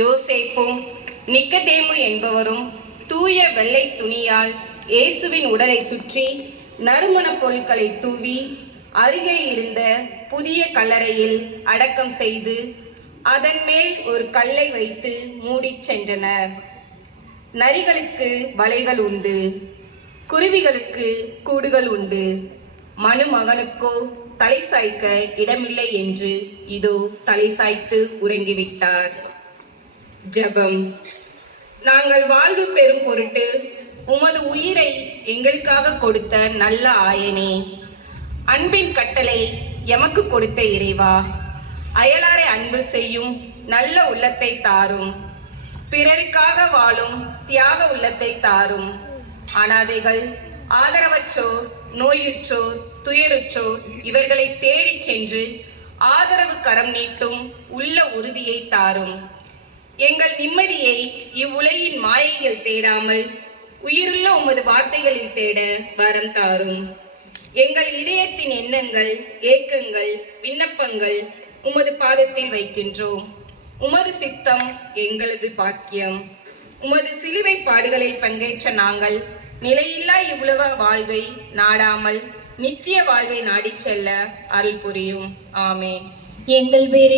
யோசேப்பும் நிக்கதேமு என்பவரும் தூய வெள்ளை துணியால் இயேசுவின் உடலை சுற்றி நறுமணப் பொருட்களை தூவி அருகே இருந்த புதிய கல்லறையில் அடக்கம் செய்து அதன் மேல் ஒரு கல்லை வைத்து மூடிச் சென்றனர். நரிகளுக்கு வலைகள் உண்டு, குருவிகளுக்கு கூடுகள் உண்டு, மனுமகனுக்கோ தலை சாய்க்க இடமில்லை என்று இதோ தலை சாய்த்து உறங்கிவிட்டார். ஜெபம். நாங்கள் வாழ்வு பெறும் பொருட்டு உமது உயிரை எங்களுக்காக கொடுத்த நல்ல ஆயனே, அன்பின் கட்டளை எமக்கு கொடுத்த இறைவா, அயலாரை அன்பு செய்யும் நல்ல உள்ளத்தை தாரும், பிறருக்காக வாழும் தியாக உள்ளத்தை தாரும். அனாதைகள், ஆதரவற்றோர், நோயுற்றோர், துயருற்றோர் இவர்களை தேடிச் சென்று ஆதரவு கரம் நீட்டும் உள்ள உறுதியை தாரும். எங்கள் நிம்மதியை இவ்வுலகின் மாயைகள் தேடாமல் உயிருள்ள உமது வார்த்தைகளில் தேட வரம் தாரும். எங்கள் இதயத்தின் எண்ணங்கள், ஏக்கங்கள், விண்ணப்பங்கள் உமது பாதத்தில் வைக்கின்றோம். உமது சித்தம் எங்களது பாக்கியம். உமது சிலுவை பாடுகளில் பங்கேற்ற நாங்கள் நிலையில்லா இவ்வுலக வாழ்வை நாடாமல் நித்திய வாழ்வை நாடிச் செல்ல அருள் புரியும். ஆமேன். எங்கள் பேரை